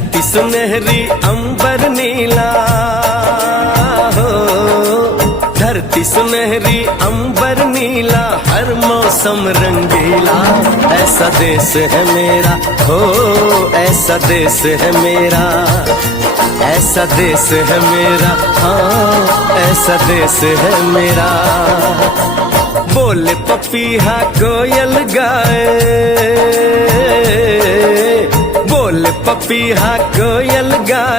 धरती सुनहरी अंबर नीला हो, धरती सुनहरी अंबर नीला, हर मौसम रंगीला। ऐसा देश है मेरा हो, ऐसा देश है मेरा, ऐसा देश है मेरा, हाँ ऐसा देश है मेरा। बोले पपीहा कोयल गाए, बोले पपीहा कोयल गाए,